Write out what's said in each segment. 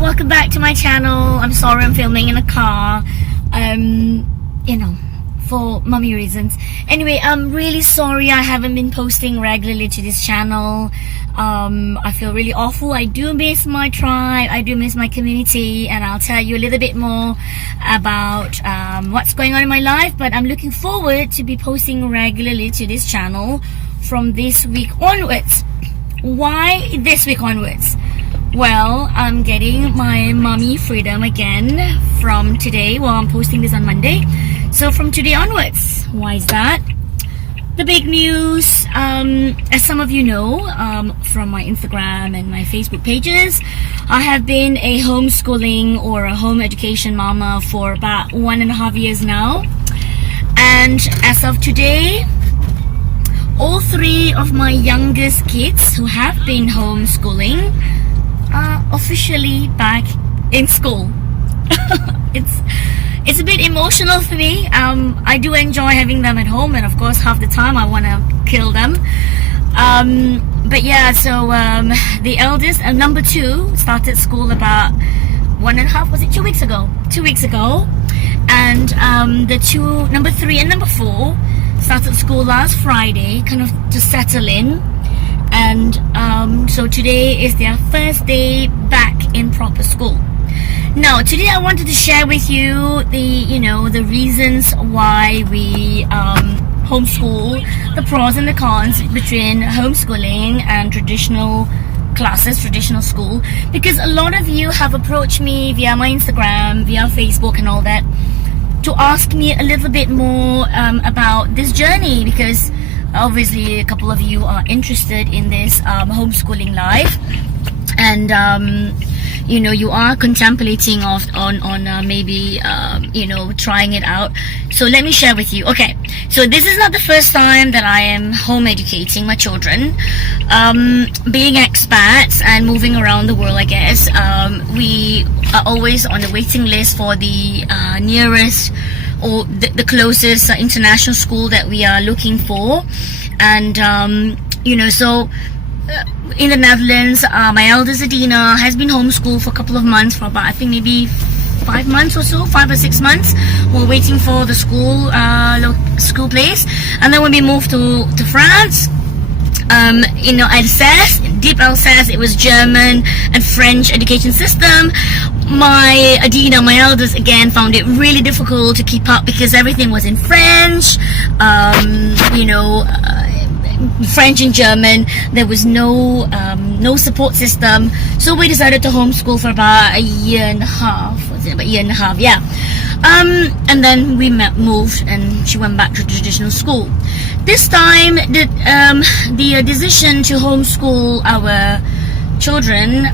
welcome back to my channel. I'm sorry I'm filming in a car, you know, for mummy reasons. Anyway, I'm really sorry I haven't been posting regularly to this channel. I feel really awful. I do miss my tribe, I do miss my community, and I'll tell you a little bit more about what's going on in my life. But I'm looking forward to be posting regularly to this channel from this week onwards. Why this week onwards? Well, I'm getting my mummy freedom again from today. Well, I'm posting this on Monday, so from today onwards. Why is that? The big news, as some of you know from my Instagram and my Facebook pages, I have been a homeschooling or a home education mama for about 1.5 years now. And as of today, all 3 of my youngest kids who have been homeschooling are officially back in school. It's a bit emotional for me. I do enjoy having them at home, and of course half the time I want to kill them. But yeah, so the eldest, number 2, started school about 2 weeks ago. 2 weeks ago. And the number 3 and number 4 started school last Friday, kind of to settle in. And so today is their first day back in proper school. Now, today I wanted to share with you the reasons why we homeschool, the pros and the cons between homeschooling and traditional classes, traditional school, because a lot of you have approached me via my Instagram, via Facebook and all that, to ask me a little bit more about this journey, because obviously a couple of you are interested in this homeschooling life, and you are contemplating on maybe trying it out. So let me share with you. Okay, so this is not the first time that I am home educating my children. Being expats and moving around the world, I guess, we are always on the waiting list for the nearest or the closest international school that we are looking for. And so in the Netherlands, my eldest Adina has been homeschooled for a couple of months, for about, I think maybe 5 months or so, 5 or 6 months. We're waiting for the school place. And then when we moved to France, Alsace, deep Alsace, it was German and French education system. My Adina, my eldest, again found it really difficult to keep up because everything was in French, French and German. There was no support system, so we decided to homeschool for about a year and a half. Was it about a year and a half? Yeah. And then we moved, and she went back to traditional school. This time, the decision to homeschool our children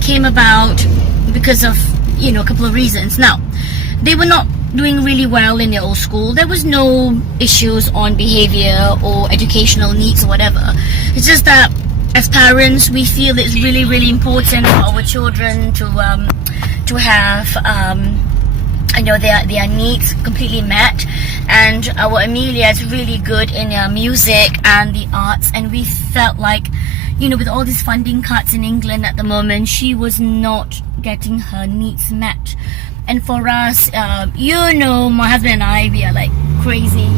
came about because of a couple of reasons. Now, they were not doing really well in their old school. There was no issues on behavior or educational needs or whatever. It's just that as parents, we feel it's really, really important for our children to have their needs completely met. And our Amelia is really good in music and the arts, and we felt like, with all these funding cuts in England at the moment, she was not getting her needs met. And for us, my husband and I, we are like crazy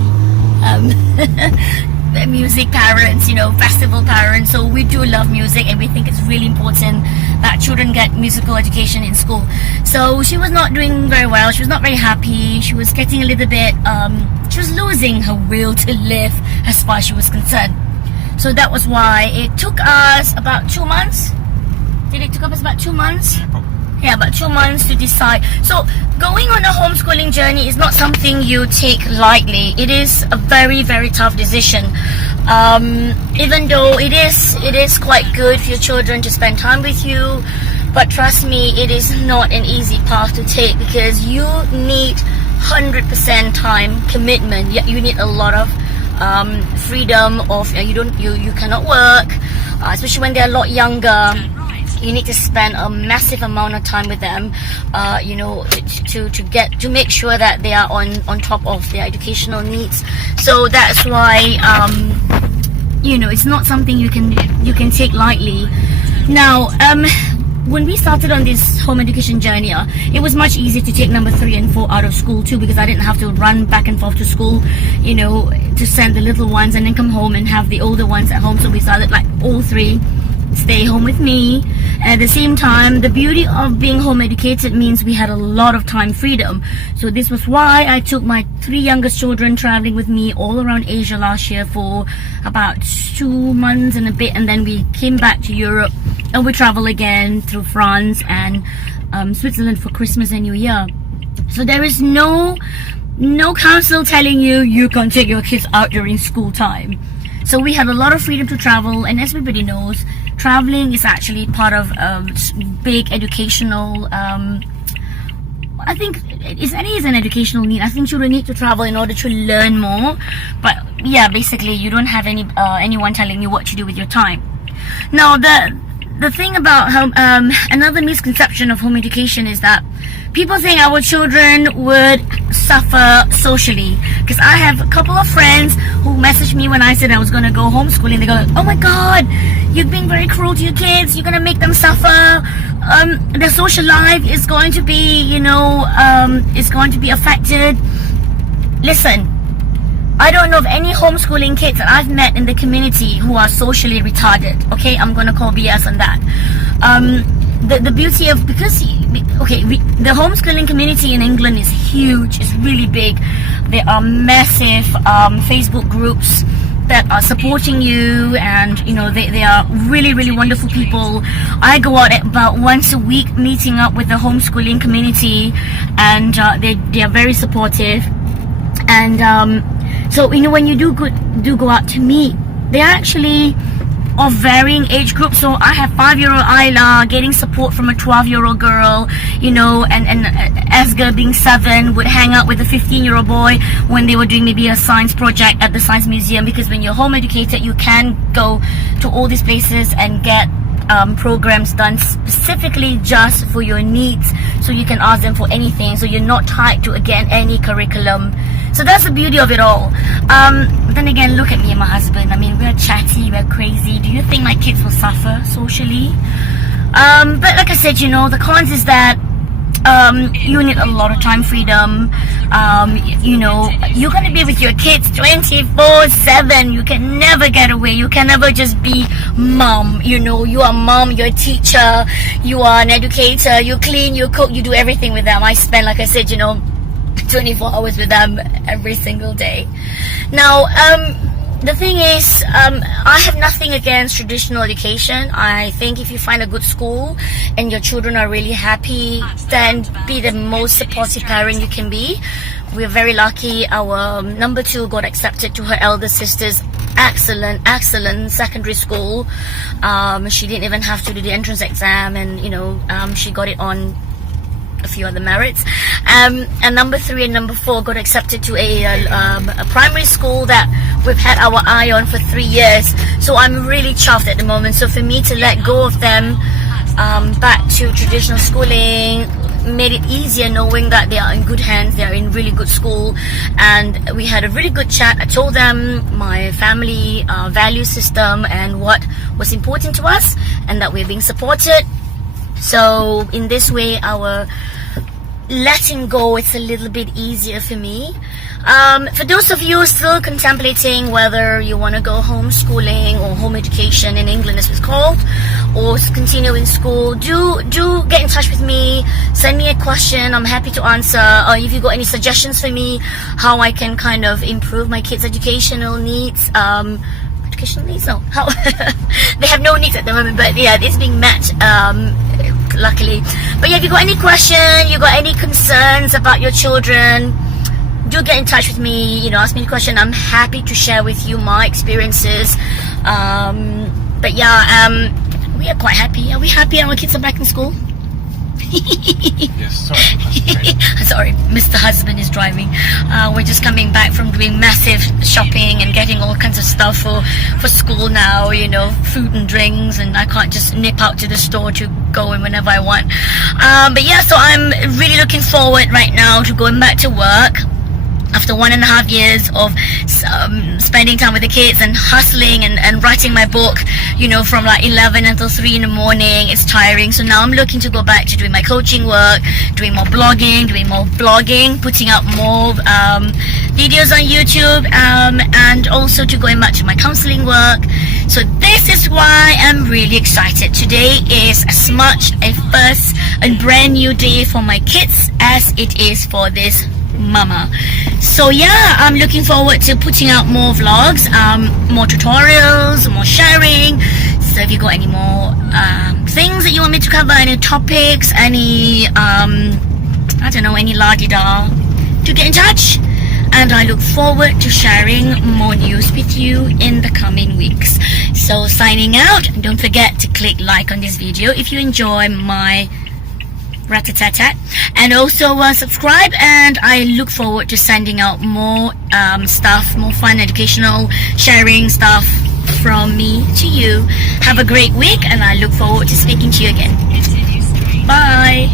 music parents, festival parents. So we do love music, and we think it's really important that children get musical education in school. So she was not doing very well. She was not very happy. She was getting a little bit, she was losing her will to live as far as she was concerned. So that was why it took us about 2 months. Did it take us about 2 months? Yeah, about 2 months to decide. So going on a homeschooling journey is not something you take lightly. It is a very, very tough decision. Even though it is quite good for your children to spend time with you, but trust me, it is not an easy path to take, because you need 100% time commitment. You need a lot of freedom of you cannot work, especially when they're a lot younger. You need to spend a massive amount of time with them, to make sure that they are on top of their educational needs. So that's why it's not something you can take lightly. Now, when we started on this home education journey, it was much easier to take number 3 and 4 out of school too, because I didn't have to run back and forth to school, you know, to send the little ones and then come home and have the older ones at home. So we started like all 3 stay home with me. And at the same time, the beauty of being home educated means we had a lot of time freedom. So this was why I took my 3 youngest children traveling with me all around Asia last year for about 2 months and a bit, and then we came back to Europe and we travel again through France and Switzerland for Christmas and New Year. So there is no council telling you can't take your kids out during school time. So we had a lot of freedom to travel, and as everybody knows, traveling is actually part of a big educational, I think it is an educational need. I think children need to travel in order to learn more. But yeah, basically you don't have anyone telling you what to do with your time. Now the thing about another misconception of home education is that people think our children would suffer socially. Because I have a couple of friends who messaged me when I said I was going to go homeschooling. They go, oh my god, you're being very cruel to your kids, you're going to make them suffer, their social life is going to be, you know, is going to be affected. Listen, I don't know of any homeschooling kids that I've met in the community who are socially retarded. Okay, I'm gonna call BS on that. The beauty of, because the homeschooling community in England is huge, it's really big. There are massive Facebook groups that are supporting you, and you know they are really wonderful people. I go out about once a week meeting up with the homeschooling community, and they are very supportive. And so you know, when you do go out to meet, they are actually of varying age groups. So I have 5-year-old Isla getting support from a 12-year-old girl, you know, and Asger being 7 would hang out with a 15-year-old boy when they were doing maybe a science project at the science museum. Because when you're home educated, you can go to all these places and get programs done specifically just for your needs, so you can ask them for anything, so you're not tied to, again, any curriculum. So that's the beauty of it all. But then again, look at me and my husband. I mean, we're chatty, we're crazy. Do you think my kids will suffer socially? But like I said, you know, the cons is that you need a lot of time freedom. You know, you're gonna be with your kids 24/7. You can never get away. You can never just be mom. You know, you are mom, you're a teacher, you are an educator, you clean, you cook, you do everything with them. I spend, like I said, you know, 24 hours with them every single day. Now, the thing is, I have nothing against traditional education. I think if you find a good school and your children are really happy, then be the most supportive parent you can be. We're very lucky. Our number 2 got accepted to her elder sister's excellent secondary school. She didn't even have to do the entrance exam, and you know, she got it on a few other merits. And number 3 and number 4 got accepted to a primary school that we've had our eye on for 3 years. So I'm really chuffed at the moment. So for me to let go of them back to traditional schooling made it easier, knowing that they are in good hands, they are in really good school. And we had a really good chat. I told them my family value system and what was important to us, and that we're being supported. So in this way, our letting go is a little bit easier for me. For those of you still contemplating whether you want to go homeschooling or home education in England as it's called, or continue in school, do get in touch with me. Send me a question, I'm happy to answer. Or if you got any suggestions for me how I can kind of improve my kids' educational needs. No, how they have no needs at the moment, but yeah, it's being met, luckily. But yeah, if you got any question, you got any concerns about your children, do get in touch with me. You know, ask me a question. I'm happy to share with you my experiences. But yeah, we are quite happy. Are we happy our kids are back in school? Yes, sorry. Sorry, Mr. Husband is driving. We're just coming back from doing massive shopping and getting all kinds of stuff for school now, you know, food and drinks, and I can't just nip out to the store to go in whenever I want. But yeah, so I'm really looking forward right now to going back to work. after 1.5 years of spending time with the kids and hustling and writing my book, you know, from like 11 until 3 in the morning, it's tiring. So now I'm looking to go back to doing my coaching work, doing more blogging, doing more vlogging, putting up more videos on YouTube, and also to going back to my counseling work. So this is why I'm really excited. Today is as much a first and brand new day for my kids as it is for this mama. So yeah, I'm looking forward to putting out more vlogs, more tutorials, more sharing. So if you got any more things that you want me to cover, any topics, any I don't know, any la-di-da, to get in touch. And I look forward to sharing more news with you in the coming weeks. So signing out, don't forget to click like on this video if you enjoy my rat-a-tat-tat, and also subscribe, and I look forward to sending out more stuff, more fun, educational, sharing stuff from me to you. Have a great week, and I look forward to speaking to you again. Bye.